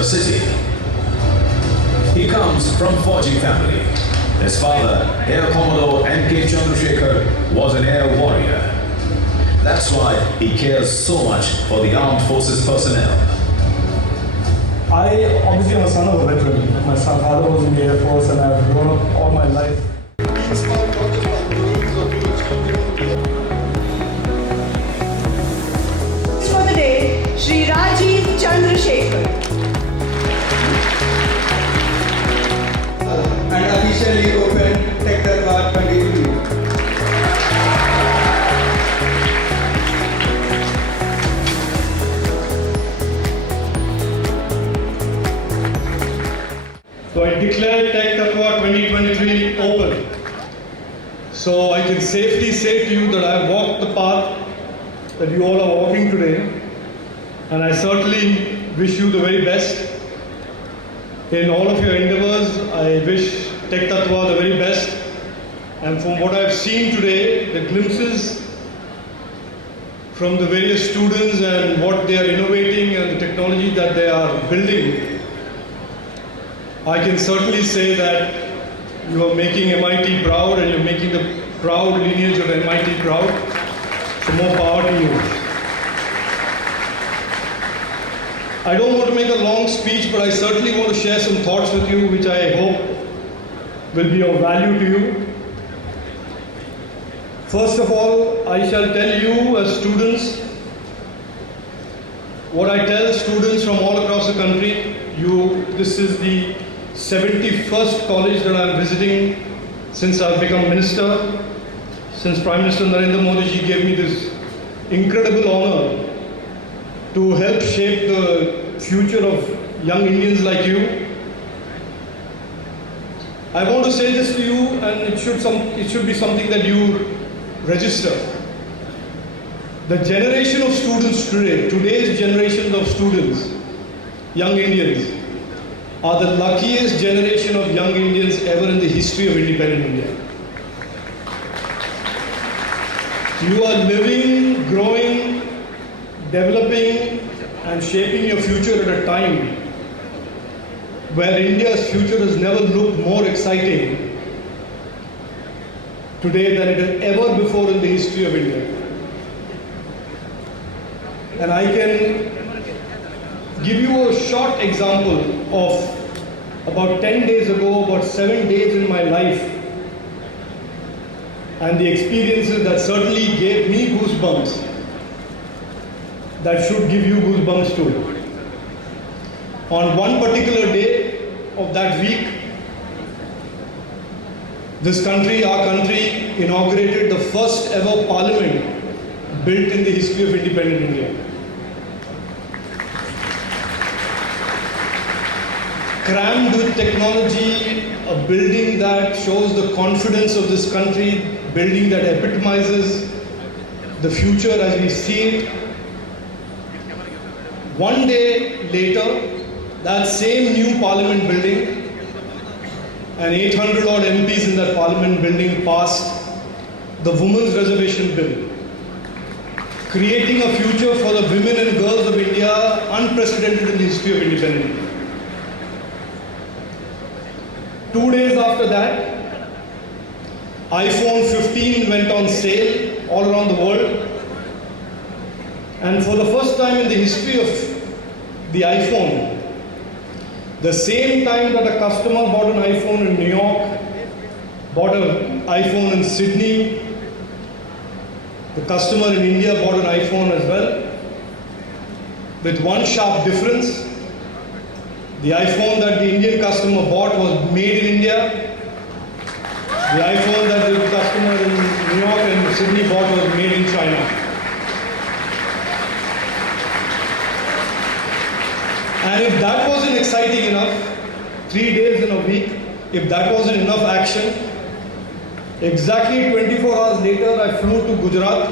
metro city. He comes from Fauji family. His father, Air Commodore N.K. Chandrasekhar, was an air warrior. That's why he cares so much for the armed forces personnel. I obviously am a son of a veteran. My father was in the Air Force and I've grown up all my life. For the day, Shri Rajiv Chandrasekhar. And officially opened Sector 22. So I declare Tech Tatwa 2023 open. So I can safely say to you that I have walked the path that you all are walking today, and I certainly wish you the very best. In all of your endeavors, I wish Tech Tatwa the very best. And from what I have seen today, the glimpses from the various students and what they are innovating and the technology that they are building, I can certainly say that you are making MIT proud and you're making the proud lineage of MIT proud. So more power to you. I don't want to make a long speech, but I certainly want to share some thoughts with you which I hope will be of value to you. First of all, I shall tell you as students what I tell students from all across the country. This is the 71st college that I am visiting since I've become minister, since Prime Minister Narendra Modi ji gave me this incredible honor to help shape the future of young Indians like you. I want to say this to you, and it should be something that you register. The generation of students today, today's generation of students, young Indians, are the luckiest generation of young Indians ever in the history of independent India. You are living, growing, developing and shaping your future at a time where India's future has never looked more exciting today than it has ever before in the history of India. And I can give you a short example of about 10 days ago, about 7 days in my life, and the experiences that certainly gave me goosebumps, that should give you goosebumps too. On one particular day of that week, this country, our country, inaugurated the first ever parliament built in the history of independent India. Crammed with technology, a building that shows the confidence of this country, building that epitomizes the future as we see it. One day later, that same new parliament building, and 800 odd MPs in that parliament building passed the Women's Reservation Bill, creating a future for the women and girls of India unprecedented in the history of independent India. 2 days after that, iPhone 15 went on sale all around the world. And for the first time in the history of the iPhone, the same time that a customer bought an iPhone in New York, bought an iPhone in Sydney, the customer in India bought an iPhone as well. With one sharp difference, the iPhone that the Indian customer bought was made in India. The iPhone that the customer in New York and Sydney bought was made in China. And if that wasn't exciting enough, 3 days in a week, if that wasn't enough action, exactly 24 hours later I flew to Gujarat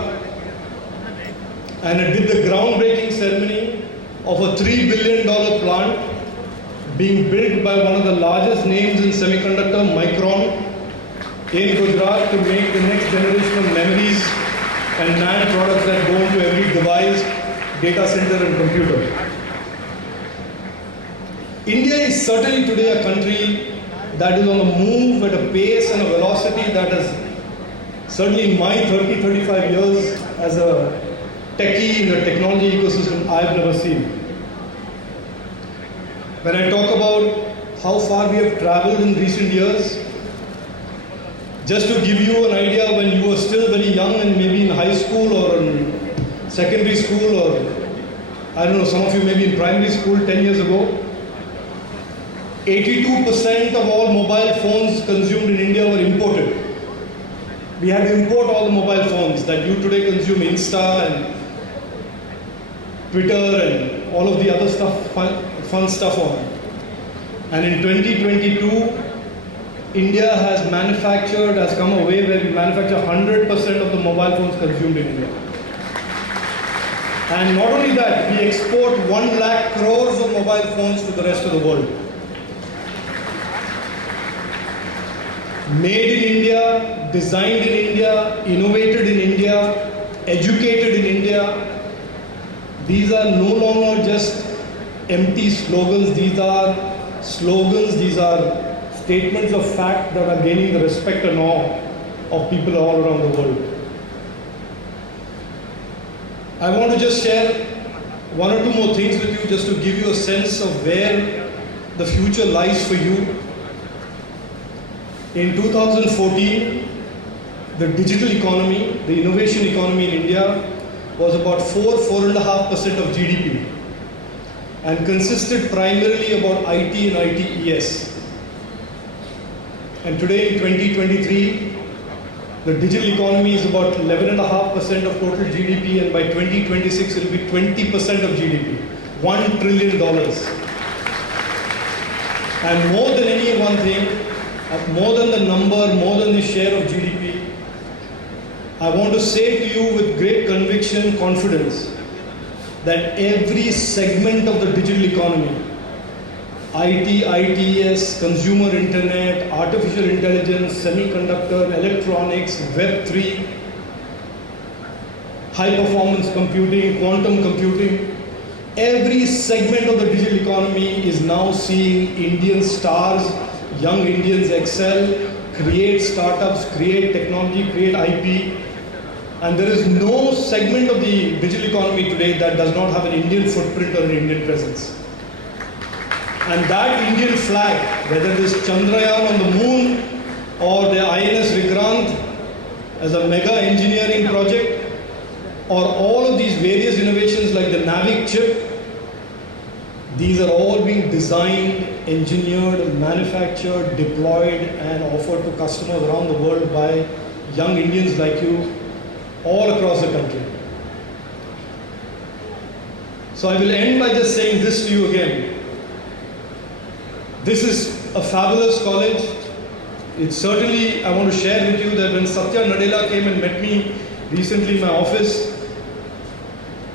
and I did the groundbreaking ceremony of a $3 billion plant being built by one of the largest names in semiconductor, Micron, in Gujarat, to make the next generation of memories and NAND products that go into every device, data center and computer. India is certainly today a country that is on the move at a pace and a velocity that is certainly in my 35 years as a techie in the technology ecosystem I've never seen. When I talk about how far we have traveled in recent years, just to give you an idea, when you were still very young and maybe in high school or in secondary school, or I don't know, some of you maybe in primary school 10 years ago, 82% of all mobile phones consumed in India were imported. We had to import all the mobile phones that you today consume, Insta and Twitter and all of the other stuff, fun stuff on. And in 2022, India has come a way where we manufacture 100% of the mobile phones consumed in India. And not only that, we export 1 lakh crores of mobile phones to the rest of the world. Made in India, designed in India, innovated in India, educated in India. These are no longer just empty slogans. These are slogans, these are statements of fact that are gaining the respect and awe of people all around the world. I want to just share one or two more things with you just to give you a sense of where the future lies for you. In 2014, the digital economy, the innovation economy in India was about 4.5% of GDP and consisted primarily about IT and ITES. And today in 2023, the digital economy is about 11.5% of total GDP, and by 2026 it will be 20% of GDP, $1 trillion. And more than any one thing, more than the number, more than the share of GDP, I want to say to you with great conviction, confidence, that every segment of the digital economy, IT, ITES, consumer internet, artificial intelligence, semiconductor, electronics, Web3, high performance computing, quantum computing, every segment of the digital economy is now seeing Indian stars, young Indians excel, create startups, create technology, create IP. And there is no segment of the digital economy today that does not have an Indian footprint or an Indian presence. And that Indian flag, whether it is Chandrayaan on the moon or the INS Vikrant as a mega engineering project, or all of these various innovations like the Navic chip, these are all being designed, engineered, manufactured, deployed, and offered to customers around the world by young Indians like you all across the country. So I will end by just saying this to you again. This is a fabulous college. It's certainly, I want to share with you that when Satya Nadella came and met me recently in my office,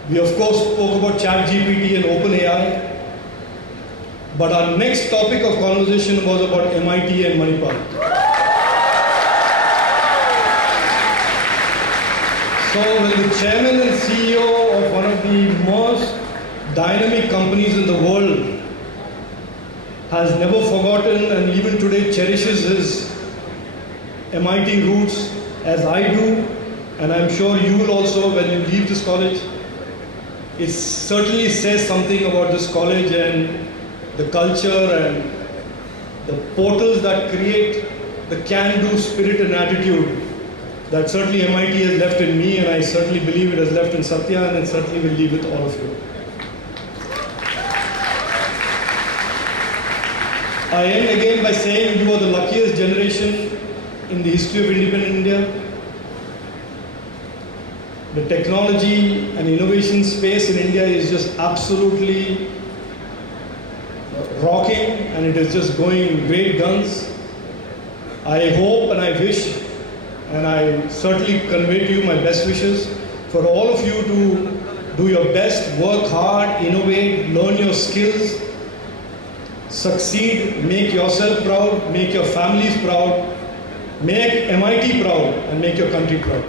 we of course spoke about ChatGPT and OpenAI. But our next topic of conversation was about MIT and Manipal. So when the chairman and CEO of one of the most dynamic companies in the world has never forgotten and even today cherishes his MIT roots as I do, and I'm sure you will also when you leave this college, it certainly says something about this college and the culture and the portals that create the can-do spirit and attitude that certainly MIT has left in me, and I certainly believe it has left in Satya, and it certainly will leave with all of you. I end again by saying you are the luckiest generation in the history of independent India. The technology and innovation space in India is just absolutely rocking, and it is just going great guns. I hope and I wish, and I certainly convey to you my best wishes for all of you to do your best, work hard, innovate, learn your skills, succeed, make yourself proud, make your families proud, make MIT proud, and make your country proud.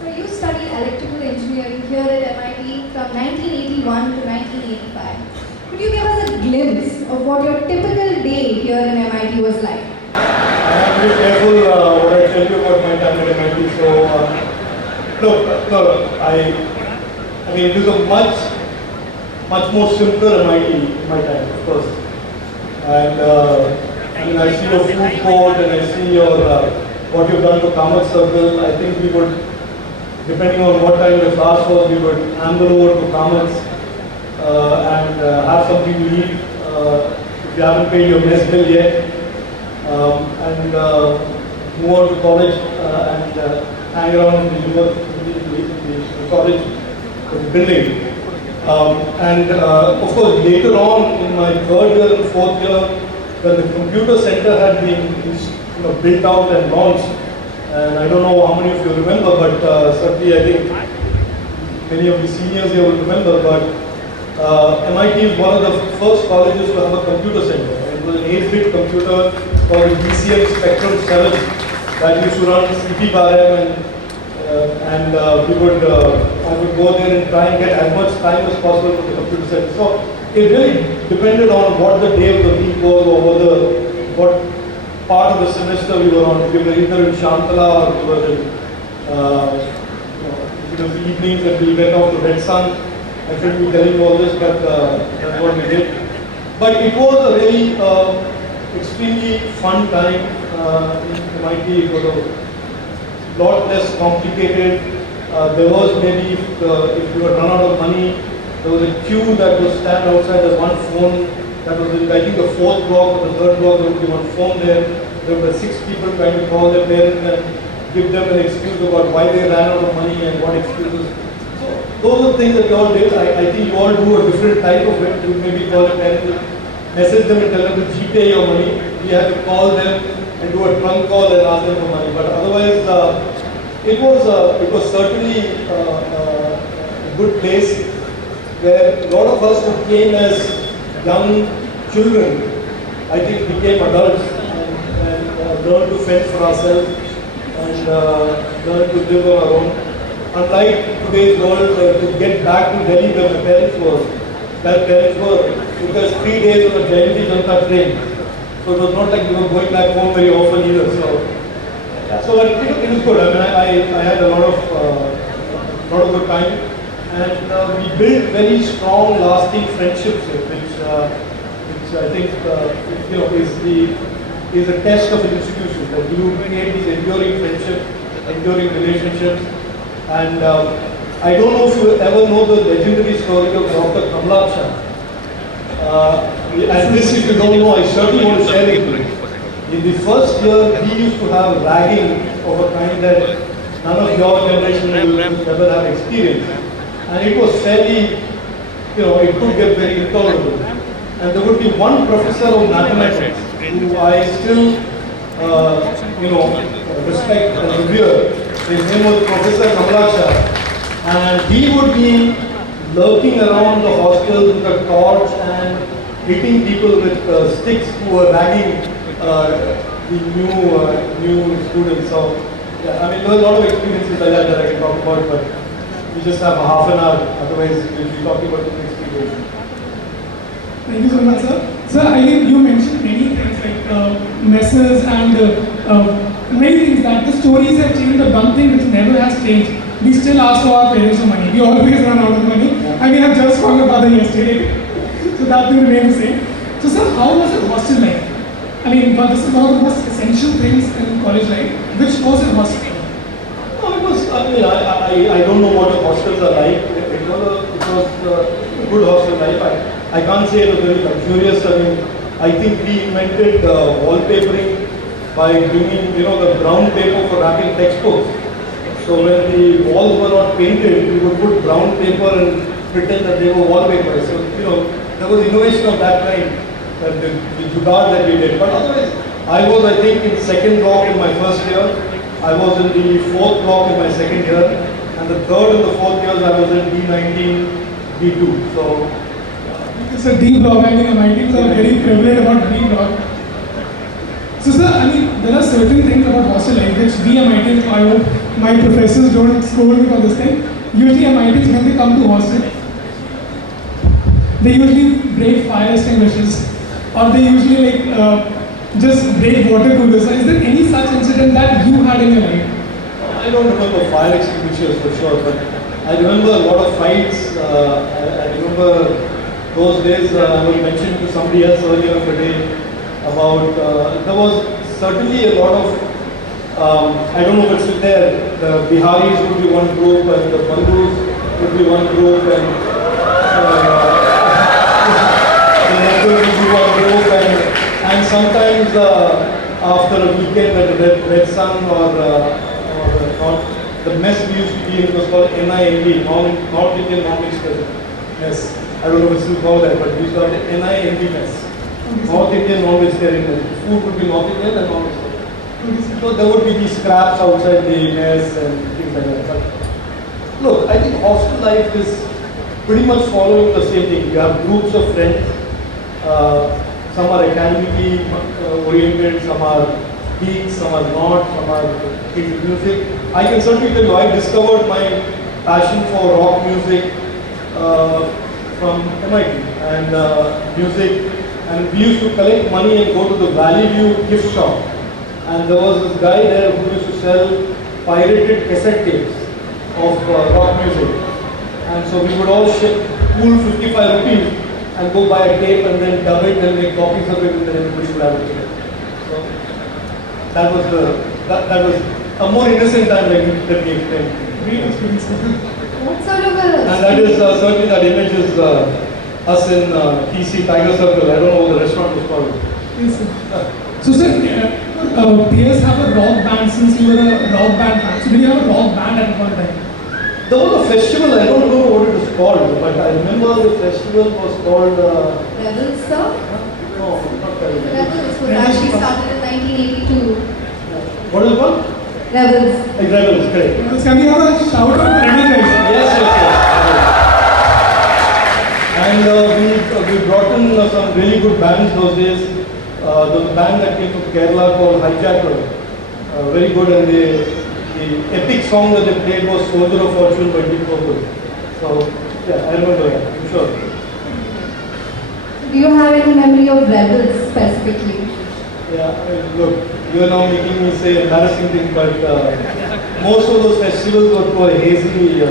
So you studied electrical engineering here at MIT from 1981 to 1985. Could you give us a glimpse of what your typical day here in MIT was like? I have to be careful what I tell you about my time at MIT. So, I mean, it is a much more simpler MIT in my time, of course. And I mean, I see your food court and I see your what you've done to Commerce Circle. I think we would, depending on what time the class was, we would amble over to Commerce and have something to eat if you haven't paid your mess bill yet, and move on to college and hang around in the college building. And of course, later on in my third year and fourth year, when the computer center had been built out and launched, and I don't know how many of you remember, but certainly I think many of the seniors here will remember, but MIT is one of the first colleges to have a computer center. It was an 8-bit computer called DCM Spectrum 7 that used to run CP/RM, and I would go there and try and get as much time as possible from the computer center. So it really depended on what the day of the week was or what part of the semester we were on. If we were either in Shantala or we were in the evenings and we went off to Red Sun. I shouldn't be telling you all this, but that's what we did. But it was a really extremely fun time in MIT. It was a lot less complicated. There was maybe, if you were run out of money, there was a queue that would stand outside. There's one phone that was in, I think, the 4th block or the 3rd block. There would be one phone there. There were 6 people trying to call their parents and give them an excuse about why they ran out of money and what excuses. So those are things that you all did. I think you all do a different type of it. You maybe call a parent, message them and tell them to GPay your money. We had to call them and do a trunk call and ask them for money. But otherwise, it was certainly a good place where a lot of us who came as young children, I think became adults and learned to fend for ourselves and learned to live on our own. Unlike today's world, to get back to Delhi where my parents were, it was 3 days on a Jayanti Janata train. So it was not like we were going back home very often either. So it was good. I mean, I had a lot of good time, and we built very strong, lasting friendships, which I think is a test of an institution, that you create these enduring friendships, enduring relationships. And I don't know if you ever know the legendary story of Dr. Kamlaksha. And this, if you don't know, I certainly want to share it with you. In the first year, he used to have ragging of a kind that none of your generation will ever have experienced. And it was fairly, it could get very intolerable. And there would be one professor of mathematics who I still, respect and revere. His name was Professor Ramaksha. And he would be lurking around the hostels with a torch and hitting people with sticks who were ragging the new students. So, yeah, I mean, there were a lot of experiences like that I can talk about, but we just have a half an hour, otherwise we'll be talking about the next few days. Thank you so much, sir. Sir, I think you mentioned many things like messes and many things that the stories have changed, but one thing which never has changed, we still ask for our parents for money. We always run out of money. And we have just called my father yesterday. So that will remain the same. So sir, how was the hostel life? I mean, but this is one of the most essential things in college life. Which was your hostel? No, it was, I don't know what the hostels are like. It was a good hostel life. I can't say it was very luxurious. I mean, I think we invented wallpapering by bringing, the brown paper for wrapping textbooks. So when the walls were not painted, we would put brown paper and pretend that they were wallpaper. So, there was innovation of that kind, the jugaad that we did. But otherwise, I was, I think, in 2nd block in my first year. I was in the 4th block in my 2nd year. And the 3rd and the 4th years, I was in D19, D2. So, it's a D block. I think MITs are very privileged about D block. So sir, I mean, there are certain things about hostel life which we MITs, I hope my professors don't scold me for this thing. Usually MITs, when they come to hostel, they usually break fire extinguishers, or they usually just break water coolers. Is there any such incident that you had in your life? I don't remember fire extinguishers for sure, but I remember a lot of fights. I remember those days. I was mentioning to somebody else earlier in the day about there was certainly a lot of I don't know if it's still there. The Biharis would be one group, and the Bandus would be one group, and the Nagpur would be one group, and sometimes after a weekend at the Red Sun or not, the mess we used to be in was called NIND, North Indian Non-Mixed Mess. I don't know if it's still called that, but we used to have the NIND mess. North Indian non-vegetarian mess. Food would be North Indian and non-vegetarian. So there would be these scraps outside the mess and things like that. But look, I think hostel life is pretty much following the same thing. You have groups of friends. Some are academically oriented, some are geeks, some are not, some are into music. I can certainly tell you, I discovered my passion for rock music from MIT and music. And we used to collect money and go to the Valley View gift shop. And there was this guy there who used to sell pirated cassette tapes of rock music. And so we would all pool 55 rupees and go buy a tape and then dub it and make copies of it, and then everybody would have it together. So that was a more innocent time that we experienced. Great experience. What sort of a... And that is certainly that image is us in TC Tiger Circle. I don't know what the restaurant was called. Yes, sir. So sir, peers have a rock band since you were a rock band fan. So did you have a rock band at one time? There was a festival, I don't know what it was called, but I remember the festival was called... Rebels, sir? No, not Rebels. Rebels was actually started in 1982. What is it called? Rebels. Rebels, correct. Can we have a shout out to Rebels guys? Yes. And we brought in some really good bands those days. There was a band that came from Kerala called Hijacker. Very good, and the epic song that they played was Soldier of Fortune by Deep Purple. So, yeah, I remember that, I'm sure. Do you have any memory of Rebels specifically? Yeah, look, you are now making me say embarrassing things, but most of those festivals were too hazy.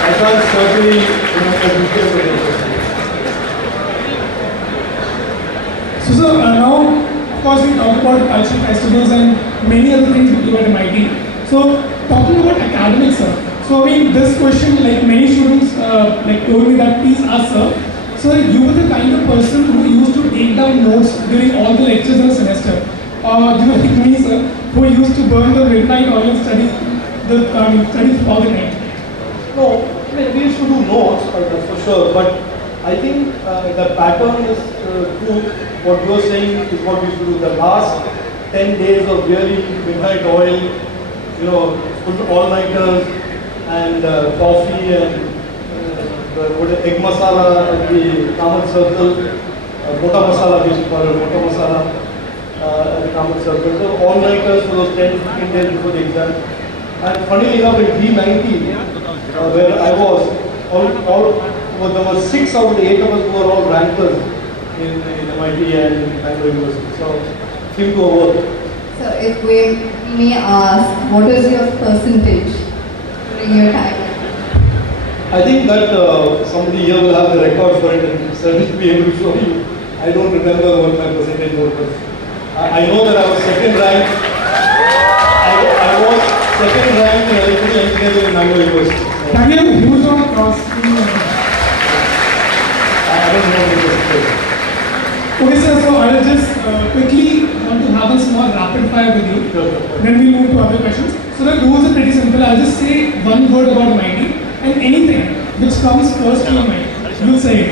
I can't certainly remember details of those festivals. So sir, now of course we talk about cultural festivals and many other things we do at MIT. So talking about academics, sir. So I mean this question, like many students told me that please ask sir. So you were the kind of person who used to take down notes during all the lectures in a semester. You were like me, sir, who used to burn the midnight oil and study all the night. No, I mean, we used to do notes, that's for sure, but I think the pattern is true. What you are saying is what we used to do. The last 10 days of really midnight oil, full all-nighters and coffee and egg masala at the Kamat Circle, Mota Masala, we used to call it Mota Masala at the Kamat Circle. So all-nighters for those 10-15 days before the exam. And funnily enough, in D90, where I was, there were 6 out of the 8 of us who were all rankers in MIT and in Bangalore University. So, seemed to have worked. So if we may ask, what is your percentage during your time? I think that somebody here will have the record for it and certainly be able to show you. I don't remember what my percentage was. I know that I was second ranked. I was second ranked in electrical engineering in Bangalore University. So Can we have a huge round of applause? I don't know what it was. Okay sir, so I'll just quickly want to have a small rapid fire with you. Sure. Then we'll move to other questions. So the rules are pretty simple. I'll just say one word about MIT and anything which comes first to your mind, you'll say it.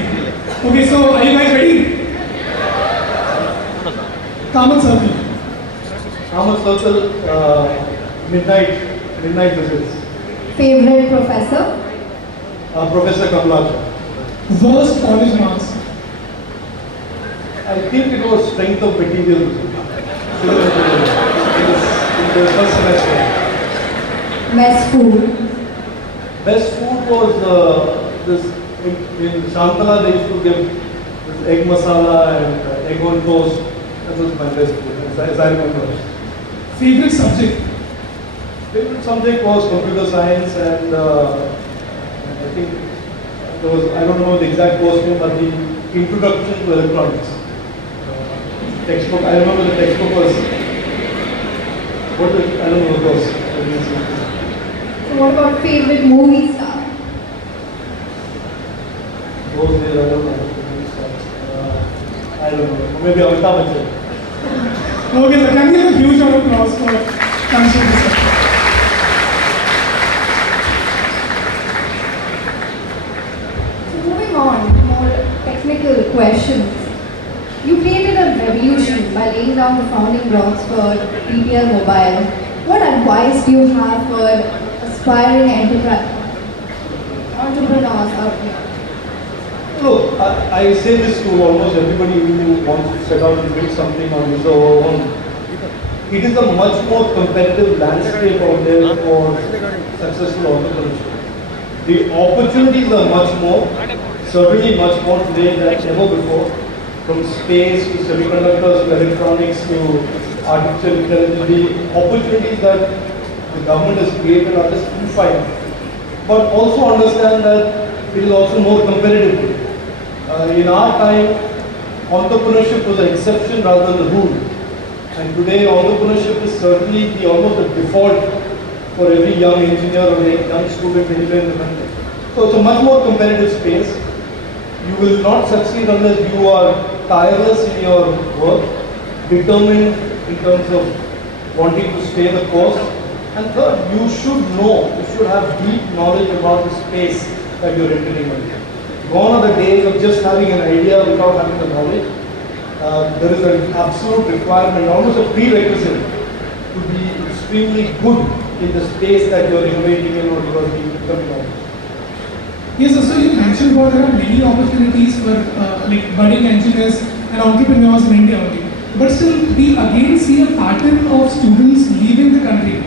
Okay, so are you guys ready? Kamat Circle. Kamat Circle, midnight visits. Favorite professor? Professor Kamlacha. Worst college marks. I think it was strength of material. It was in the first semester. Mess food? Best food was this in Shantala they used to give this egg masala and egg on toast. That was my best food, as I remember. Favorite subject? Favorite subject was computer science, and I think there was, I don't know the exact course name, but the introduction to electronics. Textbook, I remember the textbook was, I don't know what it was. So what about favorite movie star? Those days, I don't know. I don't know. Maybe Amitabh Bachchan. Okay, so can we have a huge round of applause for answering this question? So moving on to more technical questions. You created a revolution by laying down the founding blocks for PPL Mobile. What advice do you have for aspiring entrepreneurs out here? Look, I say this to almost everybody who wants to set out and build something on his own. It is a much more competitive landscape out there for successful entrepreneurship. The opportunities are much more, certainly much more today than ever before. From space to semiconductors to electronics to artificial intelligence, the opportunities that the government has created are just infinite. But also understand that it is also more competitive. In our time, entrepreneurship was an exception rather than the rule. And today, entrepreneurship is certainly almost the default for every young engineer or every young student anywhere in the country. So it's a much more competitive space. You will not succeed unless you are tireless in your work, determined in terms of wanting to stay the course. And third, you should have deep knowledge about the space that you're entering into. Gone are the days of just having an idea without having the knowledge. There is an absolute requirement, almost a prerequisite, to be extremely good in the space that you're innovating in or you're becoming of. Yes, so you mentioned about there are many opportunities for like budding engineers and entrepreneurs in India only. But still, we again see a pattern of students leaving the country,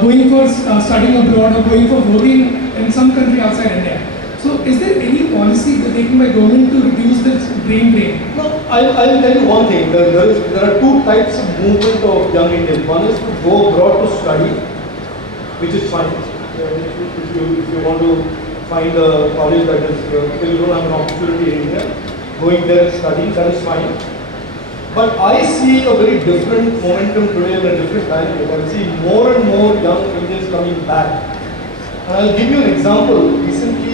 going for studying abroad or going for working in some country outside India. So, is there any policy taken by government to reduce this brain drain? No, I'll tell you one thing. There are two types of movement of young Indians. One is to go abroad to study, which is fine. If you want to find a college that is, because you don't have an opportunity in India, going there and studying, that is fine. But I see a very different momentum today and a different dynamic. I see more and more young Indians coming back. And I'll give you an example. Recently,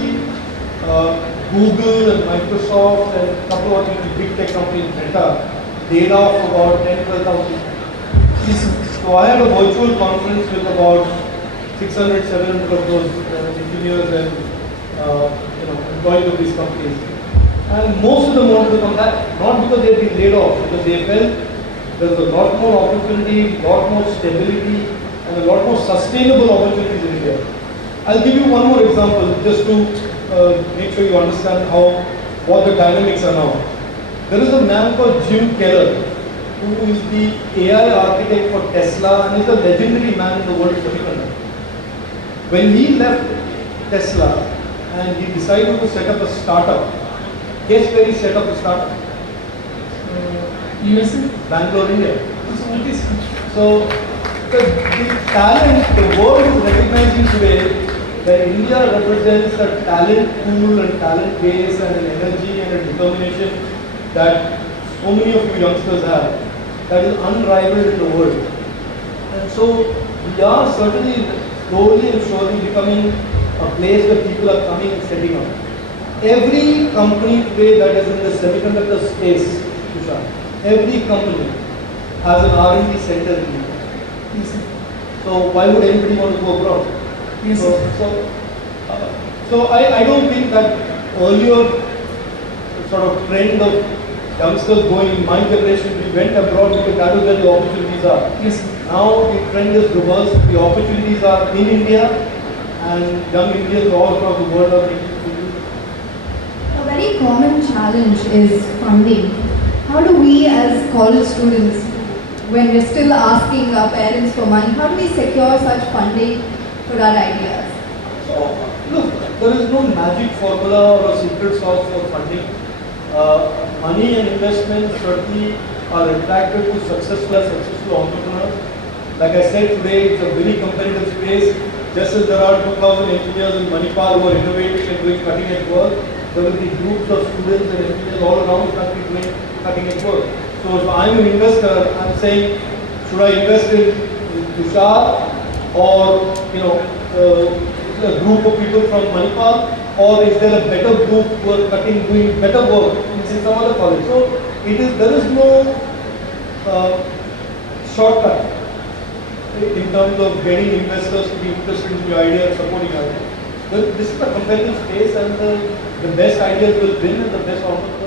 Google and Microsoft and a couple of big tech companies, Meta, laid off about 10,000-12,000. So I had a virtual conference with about 600, 700 of those engineers and employees of these companies. And most of them wanted to come back, not because they had been laid off, because they felt there's a lot more opportunity, a lot more stability, and a lot more sustainable opportunities in India. I'll give you one more example, just to make sure you understand what the dynamics are now. There is a man called Jim Keller, who is the AI architect for Tesla and is a legendary man in the world of semiconductors. When he left Tesla and he decided to set up a startup, guess where he set up the startup? USA? Bangalore, India. So the talent, the world is recognizing today that India represents a talent pool and talent base and an energy and a determination that so many of you youngsters have that is unrivaled in the world. And so we are certainly slowly and surely becoming a place where people are coming and setting up. Every company today that is in the semiconductor space, Tushar, every company has an R&D center in India. Yes, so why would anybody want to go abroad? yes, So I don't think that earlier sort of trend of youngsters going in my generation, we went abroad because that was where the opportunities are. yes. Now the trend is reversed. The opportunities are in India and young Indians all across the world are making it. A very common challenge is funding. How do we as college students, when we're still asking our parents for money, how do we secure such funding for our ideas? So, look, there is no magic formula or a secret sauce for funding. Money and investment certainly are attracted to successful entrepreneurs. Like I said today, it's a very competitive space. Just as there are 2,000 engineers in Manipal who are innovating and doing cutting edge work, there will be groups of students and engineers all around the country doing cutting edge work. So if I'm an investor, I'm saying, should I invest in Tushar or a group of people from Manipal, or is there a better group who are doing better work in some other college? So there is no shortcut in terms of getting investors to be interested in your idea and supporting your idea. But this is a competitive space, and the best ideas will win and the best entrepreneurs